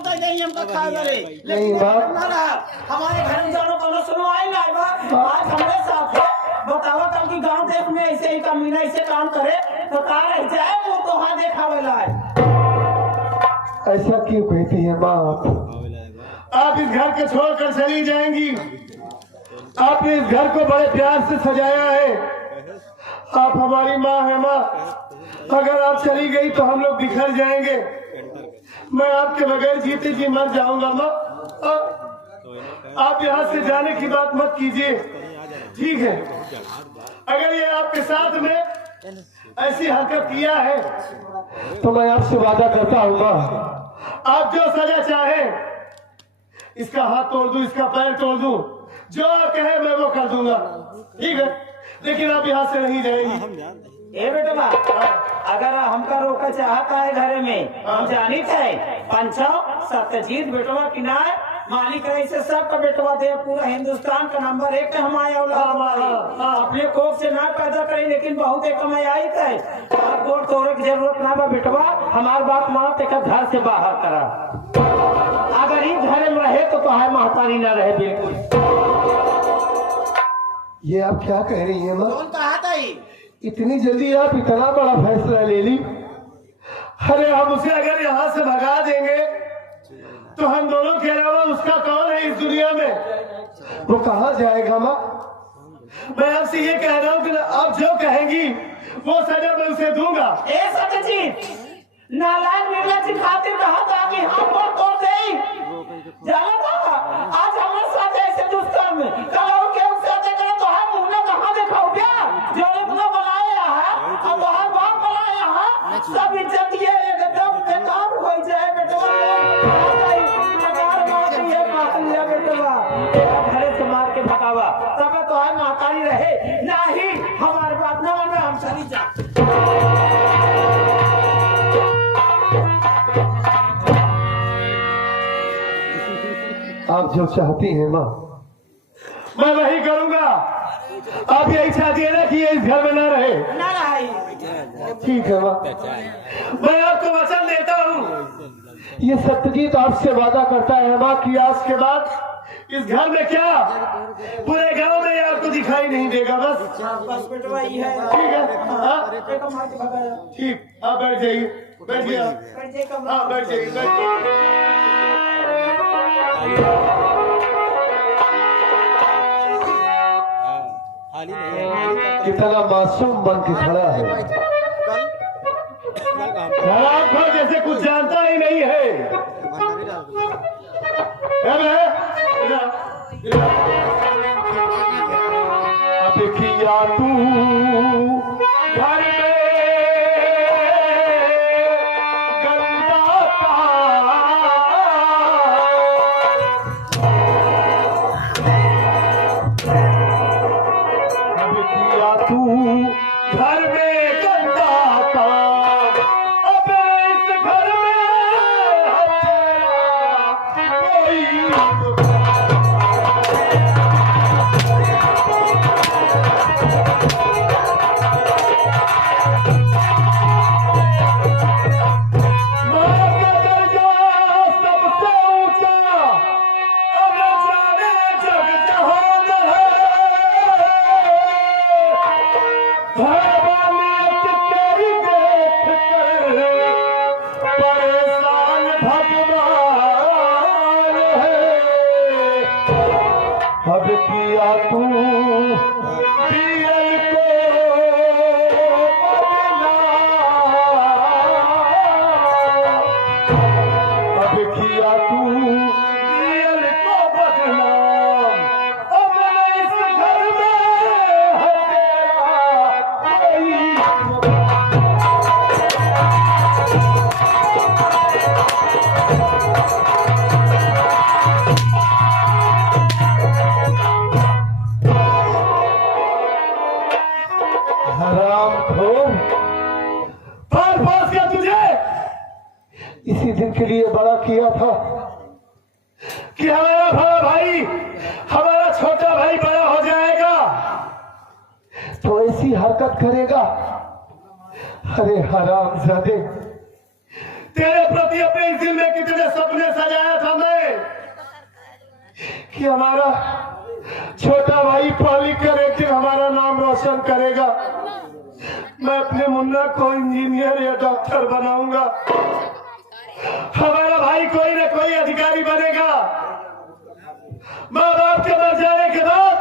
सब दे देंगे हमका खा करे। नहीं बाप ना रहा हमारे घर में जानो कोनो सुनवाई ना बा। आज हमारे साथ है बतावा कल की गांव देख में ऐसे ही कमीना ऐसे काम करे तो का रह जाए वो तो हां देखावेला है। ऐसा क्यों कहती है माँ आप इस घर को छोड़कर चली जाएंगी। आपने इस घर को बड़े प्यार से सजाया है। आप हमारी माँ है माँ। अगर आप चली गई तो हम लोग बिखर जाएंगे। मैं आपके बगैर जीते जी मर जाऊंगा माँ। आप यहाँ से जाने की बात मत कीजिए, ठीक है? अगर ये आपके साथ में ऐसी हरकत किया है तो मैं आपसे वादा करता हूँ माँ, आप जो सजा चाहे, इसका हाथ तोड़ दूं, इसका पैर तोड़ दूं, जो आप कहे मैं वो कर दूंगा, ठीक है? लेकिन आप यहाँ से नहीं जाएंगी। ए बेटवा अगर हमका रोका चाहता है घर में हम जानी थे पंचाव सत्यजीत बेटवा किनाए मालिक रही से सबका बेटवा दे पूरा हिंदुस्तान का नंबर 1 हमारे अपने कोख से ना पैदा करी लेकिन बहुत एक कमाई आई थे। गोड़ तोड़े की जरूरत ना बा बेटवा हमार बात मानो तेका घर से बाहर करा। अगर ही घर में रहे तो है महतारी ना रहे बिल्कुल। ये आप क्या कह रही हैं माँ? कौन कहा था ही? इतनी जल्दी आप इतना बड़ा फैसला ले ली? अरे हम उसे अगर यहाँ से भगा देंगे तो हम दोनों के अलावा उसका कौन है इस दुनिया में? वो कहाँ जाएगा माँ? मैं आपसे ये कह रहा हूँ कि आप जो कहेंगी वो सजा मैं उसे दूंगा। ए सत्यजीत नालायक निर्लज खातिर कहा था कि हम को तोड़ दे जाना था। आज हमारे साथ ऐसे दुष्कर्म करो के साथ करो तो हम मुंह में कहां दिखाओ क्या जो इतना बनाया है अब हर बात बनाया है सब इज्जत ये एकदम बेकार हो जाए बेटवा। अगर बात ये मान लिया बेटवा एक घरे से मार के भगावा तब तो है महतारी रहे ना ही हमारे बात ना माने हम चली जा। आप जो चाहती हैं माँ मैं वही करूंगा। आप यही चाहती है ना कि ये इस घर में ना रहे? ना रही ठीक है माँ, मैं आपको वचन देता हूँ। ये सत्यजीत आपसे वादा करता है माँ कि आज के बाद इस घर में क्या पूरे गांव में ये आपको दिखाई नहीं देगा। बस बस बेटवा ये है ठीक है? हाँ एक मार के भगाया ठीक, आप बैठ जाइए, बैठिए आप। बैठ जाए कम हाँ बैठ जाइए, बैठ जाइए। कितना मासूम बन के खड़ा है। खराब खो जैसे कुछ जानता ही नहीं है। अब किया तू घर में गंदा अब किया तू घर में गंदा काम। अब इस घर में अब किया तू पियल को बदनाम। अब किया तू पियल को बदनाम। अब इस घर में है हराम खोर। पाल पोस के तुझे इसी दिन के लिए बड़ा किया था कि हमारा बड़ा भाई, हमारा छोटा भाई बड़ा हो जाएगा तो ऐसी हरकत करेगा। अरे हराम जादे, तेरे प्रति अपने इस दिल में कितने सपने सजाए कि हमारा छोटा भाई पढ़ लिख कर एक दिन हमारा नाम रोशन करेगा। मैं अपने मुन्ना को इंजीनियर या डॉक्टर बनाऊंगा, हमारा भाई कोई न कोई अधिकारी बनेगा। माँ बाप के मर जाने के बाद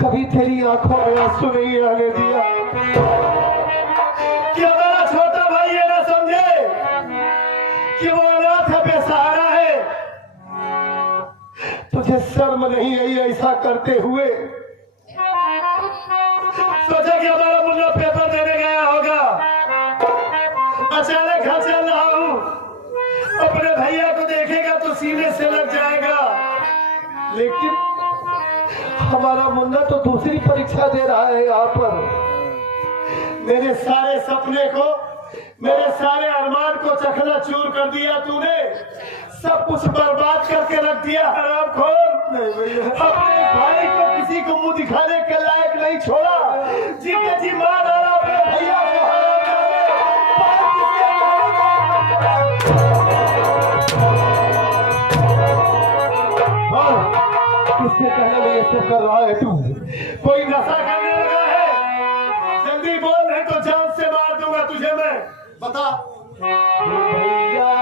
कभी तेरी आंखों में आंसू नहीं आने दिया कि हमारा छोटा भाई ये ना समझे कि वो अनाथ है, बेसहारा है। तुझे शर्म नहीं आई ऐसा करते हुए? सोचा कि हमारा मुन्ना पेपर देने गया होगा, अचानक घर चल रहा हूँ, अपने भैया को देखेगा तो सीने से लग जाएगा। लेकिन हमारा मुन्ना तो दूसरी परीक्षा दे रहा है यहाँ पर। मेरे सारे सपने को, मेरे सारे अरमान को चकनाचूर कर दिया तूने, सब कुछ बर्बाद करके रख दिया। हरामखोर, अपने भाई को किसी को मुंह दिखाने के लायक नहीं छोड़ा। जी के जी मार डाला अपने भैया को, किसके कहने में ये सब कर रहा है तू? कोई नशा करने लगा है? जल्दी बोल, नहीं तो जान से मार दूंगा तुझे मैं। बता। भैया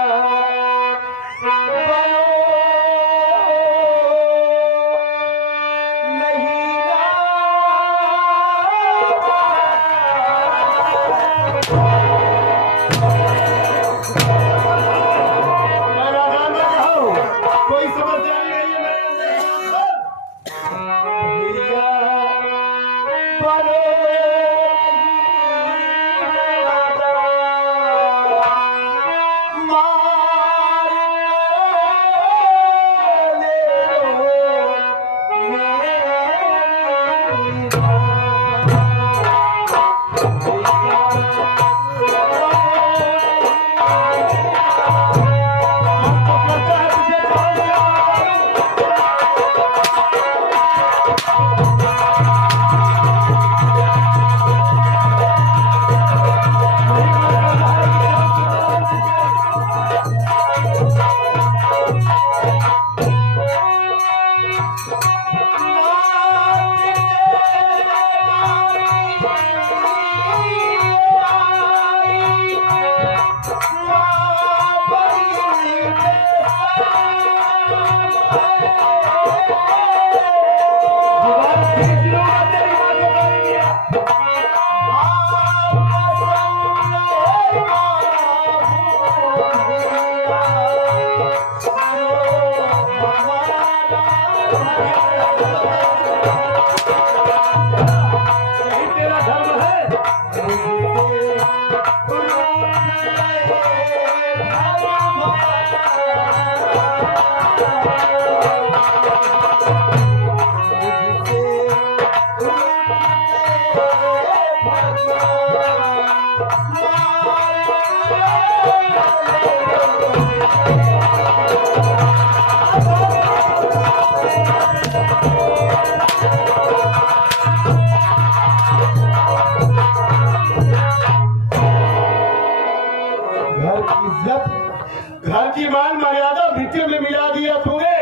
घर की मान मर्यादा मिट्टी में मिला दिया तूने।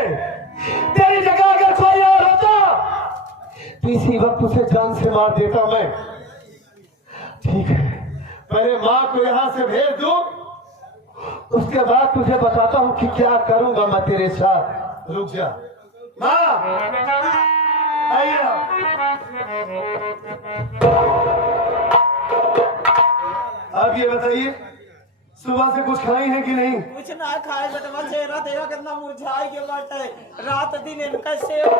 तेरी जगह अगर कोई और होता तो इसी वक्त उसे जान से मार देता मैं। ठीक है, पहले माँ को यहाँ से भेज दूं, उसके बाद तुझे बताता हूँ कि क्या करूंगा मैं तेरे साथ। रुक जा माँ, आइए। अब ये बताइए, सुबह से कुछ खाई है कि नहीं? कुछ ना खाए बेटा, चेहरा देखा कितना मुरझाई के बाटे। रात दिन इनका सेवा,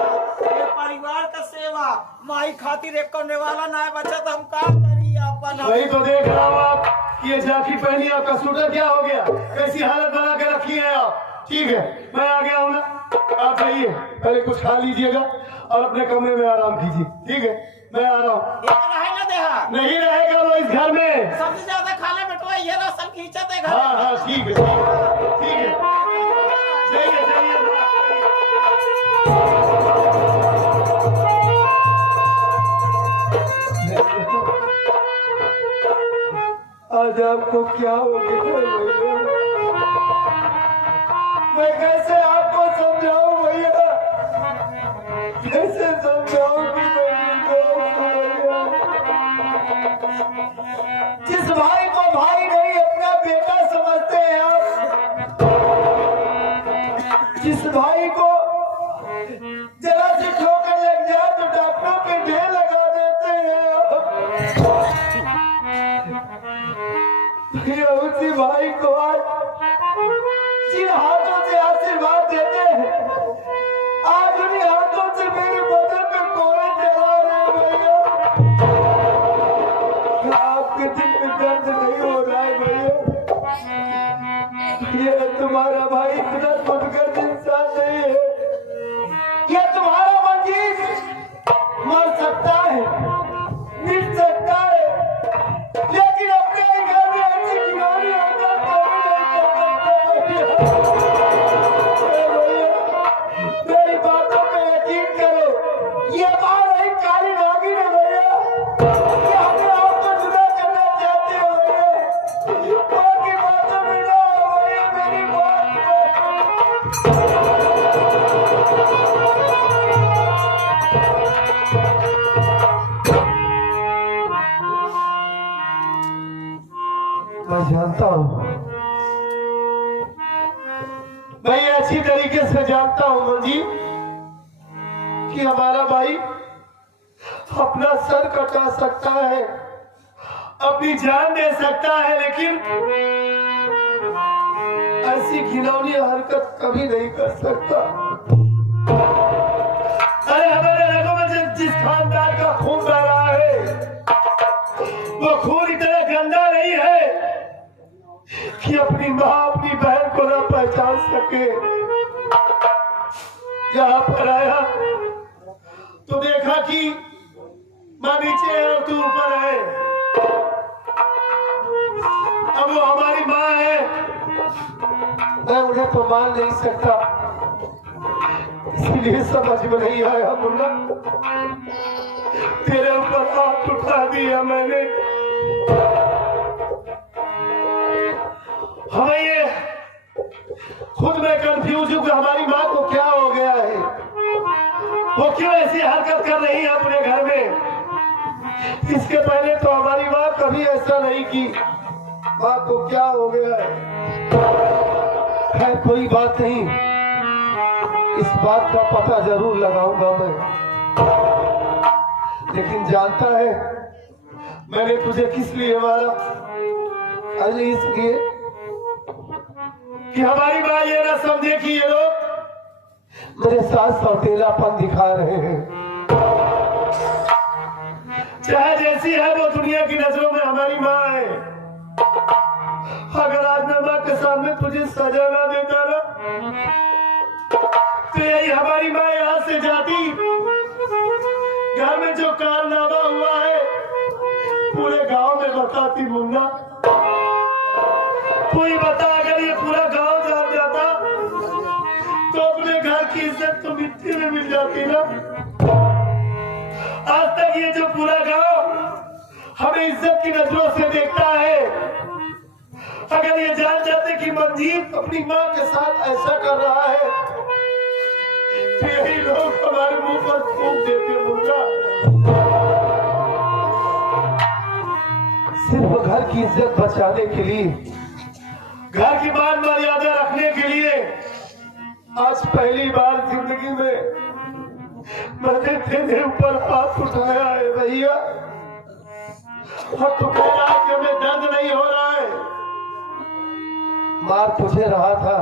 ये परिवार का सेवा, माई खातिर एक करने वाला ना है बच्चा, तो हम काम करिए अपन। वही तो देख रहा हूँ आप, ये जाकी पहनी, आपका सूटर क्या हो गया? कैसी हालत बना के रखी है आप? ठीक है, मैं आ गया हूँ ना, आप जाइए, पहले कुछ खा लीजिएगा और अपने कमरे में आराम कीजिए। ठीक है, मैं आ रहा हूँ। नहीं रहेगा वो इस घर में। सबसे ज्यादा खाना बेटवा ये राशन खींचत है घर। हाँ हाँ ठीक है, ठीक है, जाइए जाइए। आज आपको क्या हो गया? मैं कैसे आपको समझाऊं भैया? भाई को जरा सी ठोकर लग जाए तो डॉक्टरों पे ढेर लगा देते हैं। ये उसी भाई को आज जिन हाथों से आशीर्वाद देते हैं, आज उन्हीं हाथों से मेरे बदन में कोड़े चला रहे हैं भैया। आपके दिल में दर्द नहीं हो रहा है भैया? ये तुम्हारा भाई इतना खुदगर्ज इंसान नहीं है। ये तुम्हारा मंजीत मर सकता है, मिट सकता है, लेकिन अपने ही घर में ऐसी खिलौनी होकर कभी नहीं कर सकता भैया। मेरी बातों पे यकीन करो, ये बात नहीं काली नागिन है भैया। ये अपने आप को जुदा करना चाहते हो भैया। बाकी बातों में ना आओ भैया, मेरी बात मैं जानता हूँ, मैं ये अच्छी तरीके से जानता हूँ मंजीत कि हमारा भाई अपना सर कटा सकता है, अपनी जान दे सकता है, लेकिन ऐसी घिनौनी हरकत कभी नहीं कर सकता। अरे हमारे रगों में जिस खानदान का खून बह रहा है, वो खून इतना गंदा नहीं है कि अपनी माँ अपनी बहन को ना पहचान सके। यहाँ पर आया तो देखा कि माँ नीचे है और तू ऊपर है। अब वो हमारी माँ है, मैं उन्हें तो मान नहीं सकता, इसलिए समझ में नहीं आया मुन्ना, तेरे ऊपर हाथ उठा दिया मैंने। हमें ये खुद में कंफ्यूज हूं कि हमारी माँ को क्या हो गया है, वो क्यों ऐसी हरकत कर रही है अपने घर में। इसके पहले तो हमारी माँ कभी ऐसा नहीं की। माँ को क्या हो गया है कोई बात नहीं, इस बात का पता जरूर लगाऊंगा मैं। लेकिन जानता है मैंने तुझे किस लिए मारा? अरे इसलिए कि हमारी माँ ये ना समझे कि ये लोग मेरे साथ सौतेलापन दिखा रहे हैं। चाहे जैसी है वो दुनिया की नजरों में हमारी माँ है। अगर आज मैं माँ के सामने तुझे सजा ना देता ना, तो यही हमारी माँ यहाँ से जाती, घर में जो कारनामा हुआ है पूरे गांव में बताती। मुन्ना कोई बता, अगर ये पूरा गांव जान जाता तो अपने घर की इज्जत तो मिट्टी में मिल जाती ना। आज तक ये जो पूरा गांव हमें इज्जत की नजरों से देखता है, अगर ये जान जाते कि मंजीत अपनी माँ के साथ ऐसा कर रहा है तो यही लोग हमारे मुंह पर थूक देते। मुन्ना सिर्फ घर की इज्जत बचाने के लिए, घर की मान मर्यादा रखने के लिए आज पहली बार जिंदगी में मैंने तेरे ऊपर हाथ उठाया है भैया। और तुम्हें आज हमें दर्द नहीं हो रहा है। मार तुझे रहा था,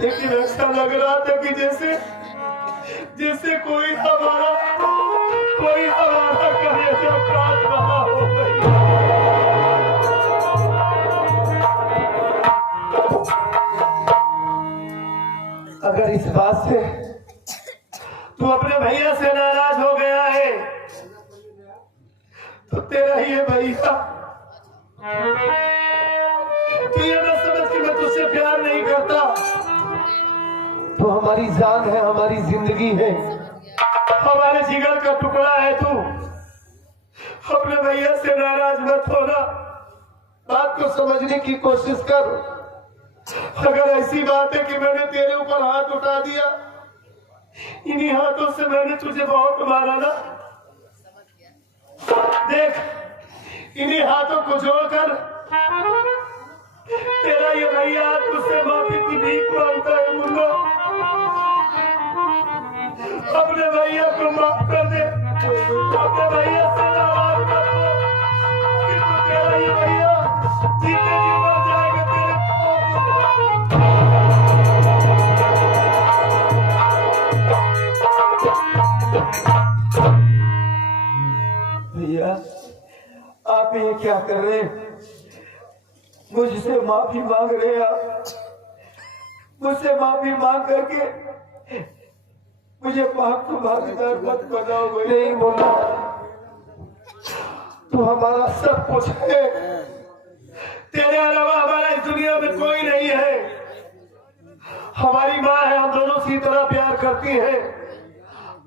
लेकिन ऐसा लग रहा था कि जैसे कोई हमारा कलेजा काट रहा हो भैया। अगर इस बात से तू अपने भैया से नाराज हो गया है तो तेरा ही है भैया। तू ये ना समझ कि मैं तुझसे प्यार नहीं करता। तो हमारी जान है, हमारी जिंदगी है, हमारे जिगर का टुकड़ा है। तू अपने भैया से नाराज मत होना, बात को समझने की कोशिश कर। अगर ऐसी बात है कि मैंने तेरे ऊपर हाथ उठा दिया, इन्हीं हाथों से मैंने तुझे बहुत मारा ना, देख इन्हीं हाथों को जोड़कर तेरा ये भैया तुझसे माफी की भीख मांगता है मुन्ना। भैया से नाराज मत हो कि तू तेरा ये भैया जीते जी मर जाएगा तेरे भैया आप ये क्या कर रहे हैं? मुझसे माफी मांग रहे हैं आप। मुझसे माफी मांग करके मुझे पाप को भागीदार मत बनाओ भैया। नहीं बोला तो हमारा सब कुछ है, तेरे अलावा हमारा इस दुनिया में कोई नहीं है। हमारी माँ है, हम दोनों सी तरह प्यार करती है।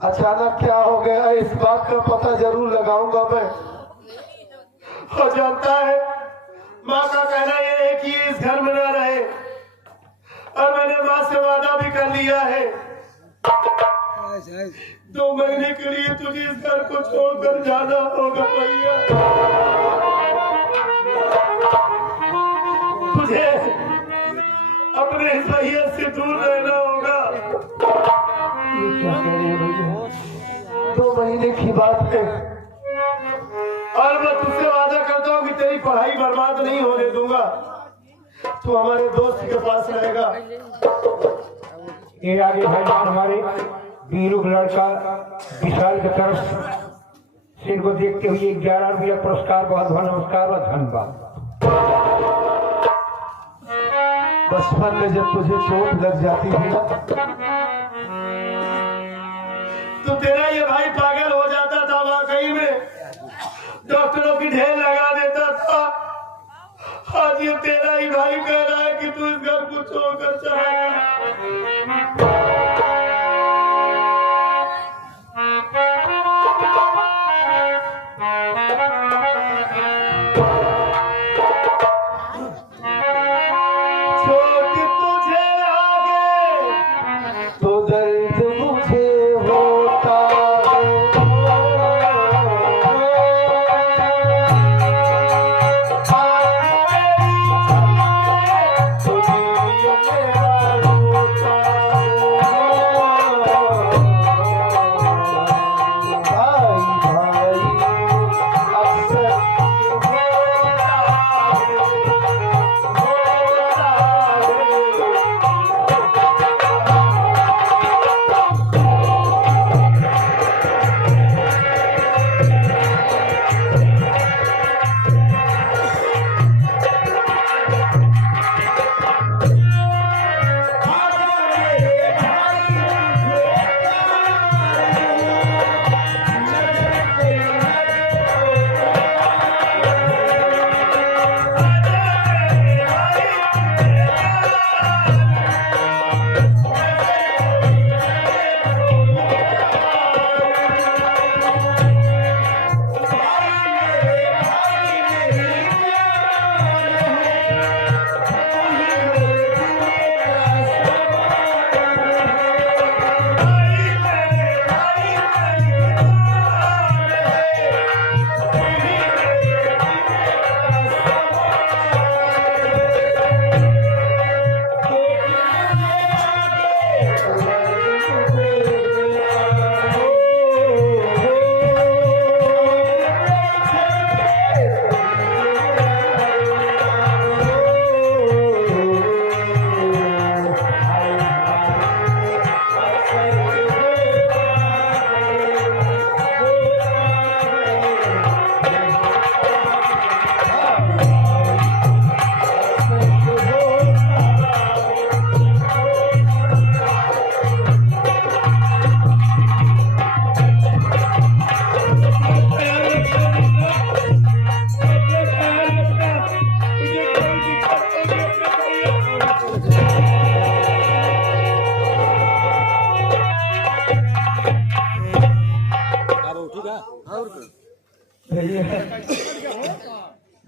अचानक क्या हो गया इस बात का पता जरूर लगाऊंगा मैं। और जानता है माँ का कहना यह है कि इस घर में ना रहे, और मैंने माँ से वादा भी कर लिया है 2 महीने के लिए तुझे इस घर को छोड़कर जाना होगा भैया। तुझे अपने इस भैया से दूर रहना होगा। ये क्या कह रहे हैं भैया? 2 महीने की बात है, और मैं तुझसे वादा करता हूँ कि तेरी पढ़ाई बर्बाद नहीं होने दूंगा। तू हमारे दोस्त के पास रहेगा। ये आगे भाईजान हमारे वीरू लड़का विशाल की तरफ से इनको देखते हुए 11 रुपया पुरस्कार, बहुत बहुत नमस्कार और धन्यवाद। बचपन में जब तुझे चोट लग जाती थी ना, तो तेरा ये भाई पागल हो जाता था, वाकई में डॉक्टरों की ढेर लगा देता था। आज ये तेरा ही भाई कह रहा है कि तू इस घर को छोड़कर चला गया। चोट तुझे आगे तो दर्द मुझे होता है।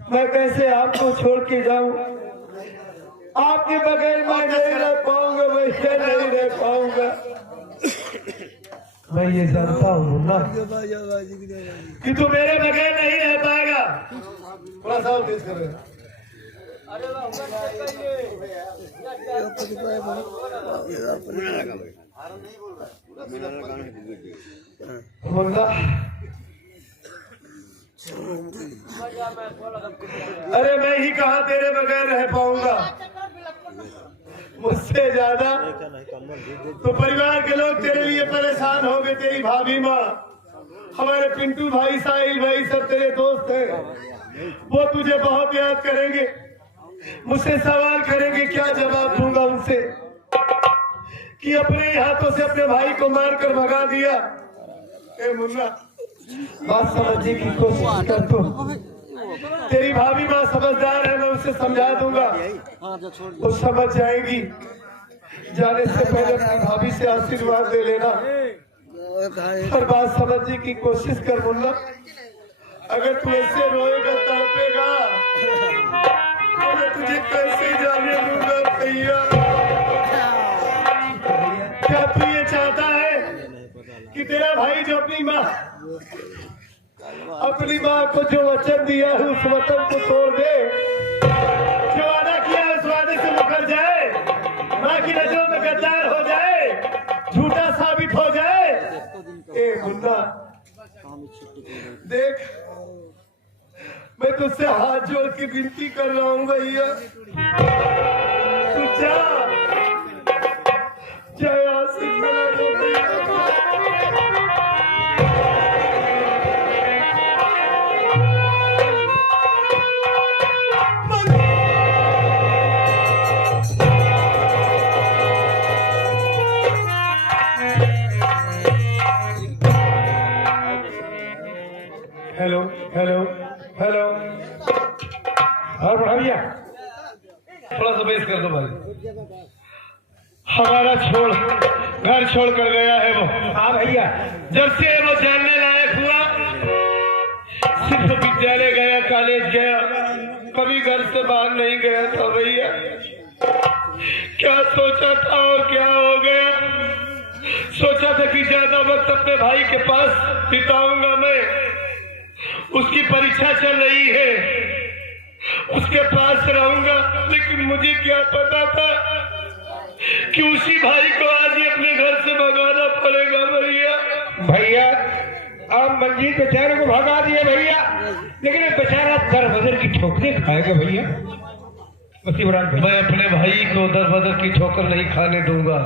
मैं कैसे आपको छोड़ के जाऊं? आपके बगैर मैं नहीं रह पाऊंगा, वैसे नहीं रह पाऊंगा। मैं ये जानता हूँ ना कि तू मेरे बगैर नहीं रह पाएगा। थोड़ा सा तेज कर रहे हैं। बोलना अरे मैं ही कहाँ तेरे बगैर रह पाऊंगा। मुझसे ज्यादा तो परिवार के लोग तेरे लिए परेशान हो गए। तेरी भाभी माँ, हमारे पिंटू भाई, साहिल भाई सब तेरे दोस्त हैं। वो तुझे बहुत याद करेंगे, मुझसे सवाल करेंगे। क्या जवाब दूंगा उनसे कि अपने हाथों से अपने भाई को मारकर भगा दिया। ए मुन्ना, बात समझने की कोशिश कर। तू तेरी भाभी माँ समझदार है, मैं उसे समझा दूंगा, वो समझ जाएगी। जाने से पहले अपनी भाभी से आशीर्वाद ले लेना। हर बात समझने की कोशिश कर मुन्ना। अगर तू ऐसे रोएगा, तड़पेगा, तो मैं तुझे कैसे जाने दूंगा भैया। क्या तू ये चाहता है कि तेरा भाई जो अपनी माँ को जो वचन दिया है उस वचन को तोड़ दे, जो वादा किया उस वादे से मुकर जाए, माँ की नजरों में गद्दार हो जाए, झूठा साबित हो जाए। ए मुन्ना देख, मैं तुझसे हाथ जोड़ के विनती कर रहा हूँ भैया, तू जा यहाँ से चला जाओ भैया। हेलो हेलो हेलो, और भैया थोड़ा सा बेस कर दो भाई। हमारा घर छोड़ कर गया है वो। हाँ भैया, जब से वो जानने लायक हुआ, सिर्फ विद्यालय गया, कॉलेज गया, कभी घर से बाहर नहीं गया था भैया। क्या सोचा था और क्या हो गया। सोचा था कि ज्यादा वक्त अपने भाई के पास बिताऊंगा मैं, उसकी परीक्षा चल रही है, उसके पास रहूंगा। लेकिन मुझे क्या पता था कि उसी भाई को आज ही अपने घर से भगाना पड़ेगा भैया। आप मंजीत बेचारे को भगा दिए भैया, लेकिन एक बेचारा दर बदर की ठोकरें खाएगा भैया। मैं अपने भाई को दर बदर की ठोकर नहीं खाने दूंगा।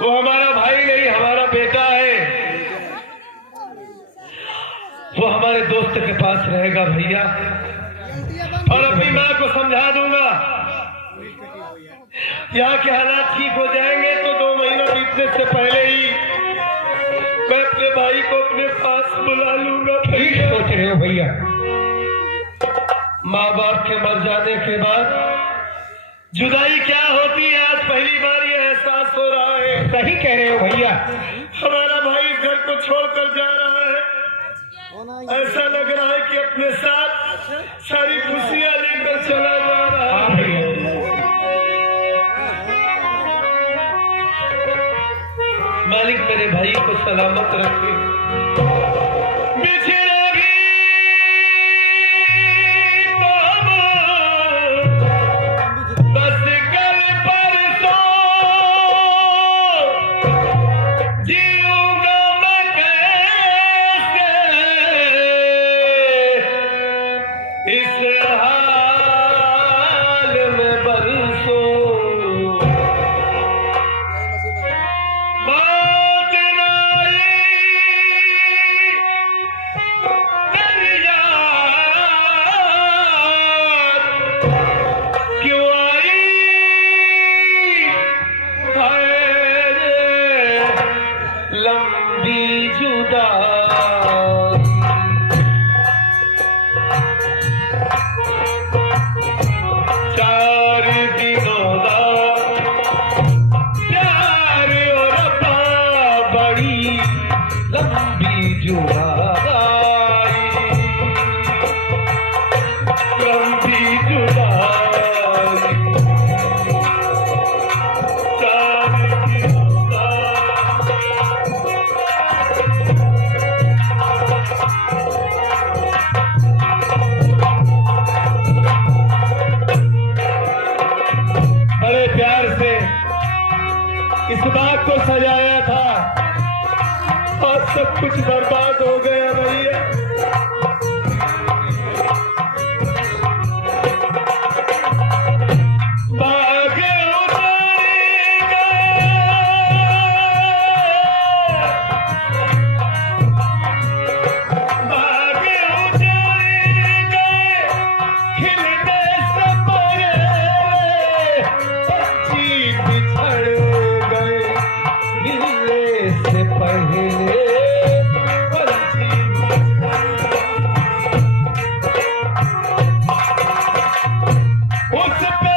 वो हमारा भाई नहीं, हमारा बेटा है। वो हमारे दोस्त के पास रहेगा भैया, और अपनी माँ को समझा दूंगा। यहाँ के हालात ठीक हो जाएंगे तो 2 महीना बीतने से पहले ही मैं अपने भाई को अपने पास बुला लूंगा। भैया सोच रहे हो भैया, माँ बाप के मर जाने के बाद जुदाई क्या होती है, आज पहली बार ये एहसास हो रहा है। सही कह रहे हो भैया, हमारा भाई घर को छोड़कर जा रहा है। ऐसा लग रहा है कि अपने साथ सारी खुशियां लेकर चला जा रहा है। मालिक मेरे भाई को सलामत रखे। इस बात को सजाया था और सब कुछ बर्बाद हो गया भैया। उस पे